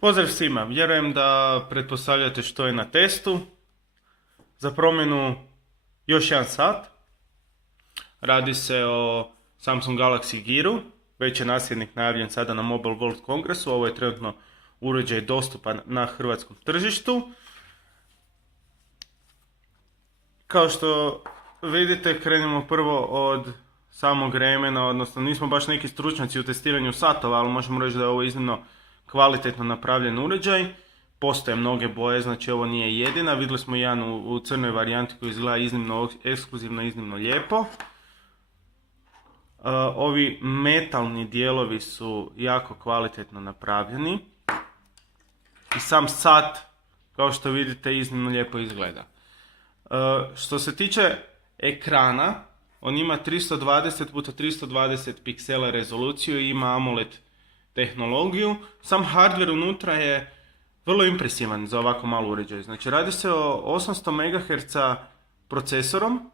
Pozdrav svima, vjerujem da pretpostavljate što je na testu. Za promjenu još jedan sat. Radi se o Samsung Galaxy Gearu. Već je nasljednik najavljen sada na Mobile World Congressu. Ovo je trenutno uređaj dostupan na hrvatskom tržištu. Kao što vidite, krenemo prvo od samog remena, odnosno nismo baš neki stručnjaci u testiranju satova, ali možemo reći da je ovo iznimno kvalitetno napravljen uređaj. Postoje mnoge boje, znači ovo nije jedina. Vidjeli smo jedan u crnoj varijanti koji izgleda iznimno ekskluzivno, iznimno lijepo. Ovi metalni dijelovi su jako kvalitetno napravljeni. I sam sat, kao što vidite, iznimno lijepo izgleda. Što se tiče ekrana, on ima 320x320 piksela rezoluciju i ima AMOLED tehnologiju. Sam hardware unutra je vrlo impresivan za ovako malo uređaj. Znači radi se o 800 MHz procesorom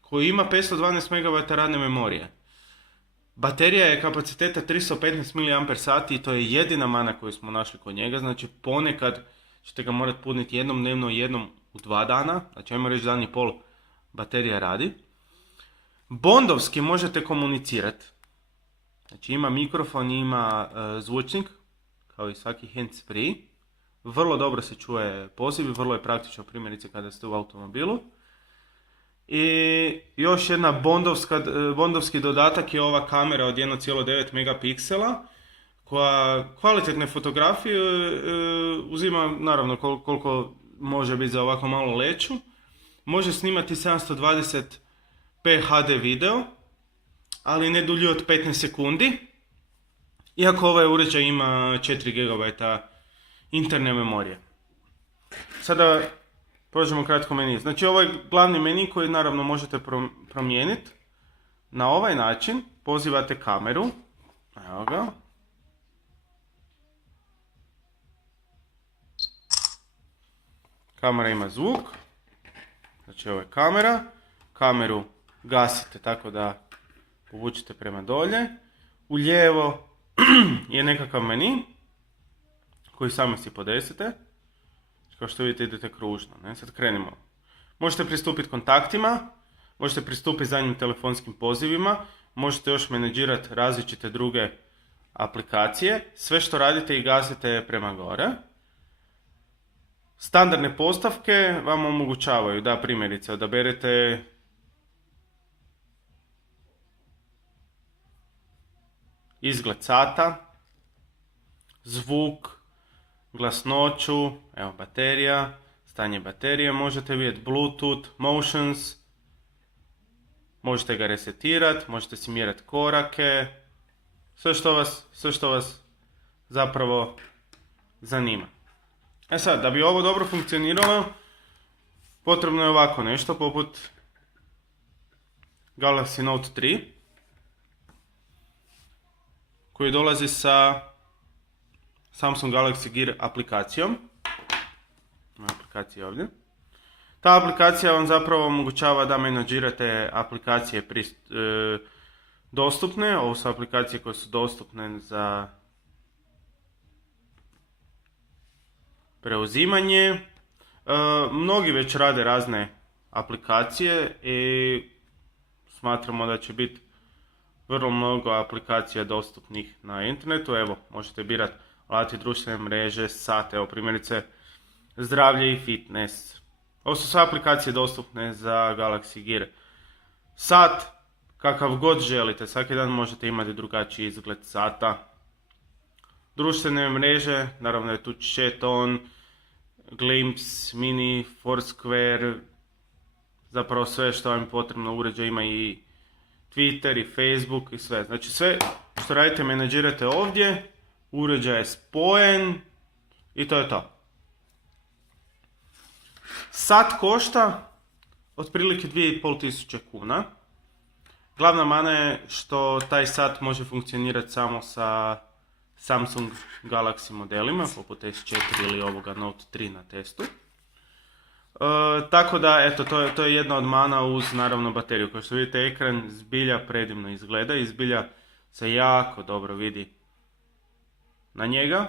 koji ima 512 MB radne memorije. Baterija je kapaciteta 315 mAh i to je jedina mana koju smo našli kod njega. Znači ponekad ćete ga morati puniti jednom dnevno i jednom u 2 dana. Znači ajmo reći dan i pol baterija radi. Bondovski možete komunicirati. Znači ima mikrofon, ima zvučnik, kao i svaki hands free. Vrlo dobro se čuje poziv i vrlo je praktično primjerice kada ste u automobilu. I još jedna bondovski dodatak je ova kamera od 1,9 megapiksela koja kvalitetne fotografije uzima, naravno koliko može biti za ovako malo leću. Može snimati 720p HD video, ali ne dulje od 15 sekundi. Iako ovaj uređaj ima 4 GB interne memorije. Sada prođemo kratko meni. Znači ovo je glavni meni koji naravno možete promijeniti. Na ovaj način pozivate kameru. Evo ga. Kamera ima zvuk. Znači ovo je kamera. Kameru gasite tako da povučite prema dolje. U lijevo je nekakav meni koji sami si podesite. Kao što vidite idete kružno. Ne? Sad krenimo. Možete pristupiti kontaktima, možete pristupiti zadnjim telefonskim pozivima, možete još menadžirati različite druge aplikacije. Sve što radite i gasite prema gore. Standardne postavke vam omogućavaju da primjerice odaberete izgled sata, zvuk, glasnoću, evo baterija, stanje baterije, možete vidjeti Bluetooth, motions, možete ga resetirati, možete si mjerati korake, sve što vas zapravo zanima. E sad, da bi ovo dobro funkcioniralo, potrebno je ovako nešto poput Galaxy Note 3, koji dolazi sa Samsung Galaxy Gear aplikacijom. Aplikacija ovdje. Ta aplikacija vam zapravo omogućava da menadžirate aplikacije dostupne. Ovo su aplikacije koje su dostupne za preuzimanje. Mnogi već rade razne aplikacije i smatramo da će biti vrlo mnogo aplikacija dostupnih na internetu. Evo, možete birati alati, društvene mreže, sate, evo primjerice zdravlje i fitness. Ovo su sve aplikacije dostupne za Galaxy Gear. Sat, kakav god želite, svaki dan možete imati drugačiji izgled sata. Društvene mreže, naravno je tu Chaton, Glimpse, Mini, Foursquare, zapravo sve što vam je potrebno. Uređaj ima i Twitter i Facebook i sve. Znači sve što radite menadžirate ovdje, uređaj je spojen i to je to. Sat košta otprilike 2500 kuna. Glavna mana je što taj sat može funkcionirati samo sa Samsung Galaxy modelima, poput S4 ili ovoga Note 3 na testu. Tako da, eto, to je jedna od mana uz naravno bateriju. Kao što vidite, ekran zbilja predivno izgleda i zbilja se jako dobro vidi na njega.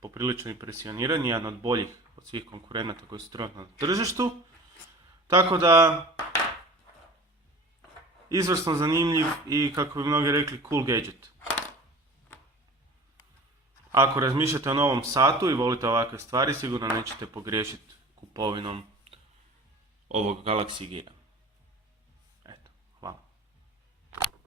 poprilično impresioniran, jedan od boljih od svih konkurenata koji su trenutno na tržištu. Tako da, izvrsno zanimljiv i, kako bi mnogi rekli, cool gadget. Ako razmišljate o novom satu i volite ovakve stvari, sigurno nećete pogriješiti kupovinom ovog Galaxy Geara. Eto, hvala.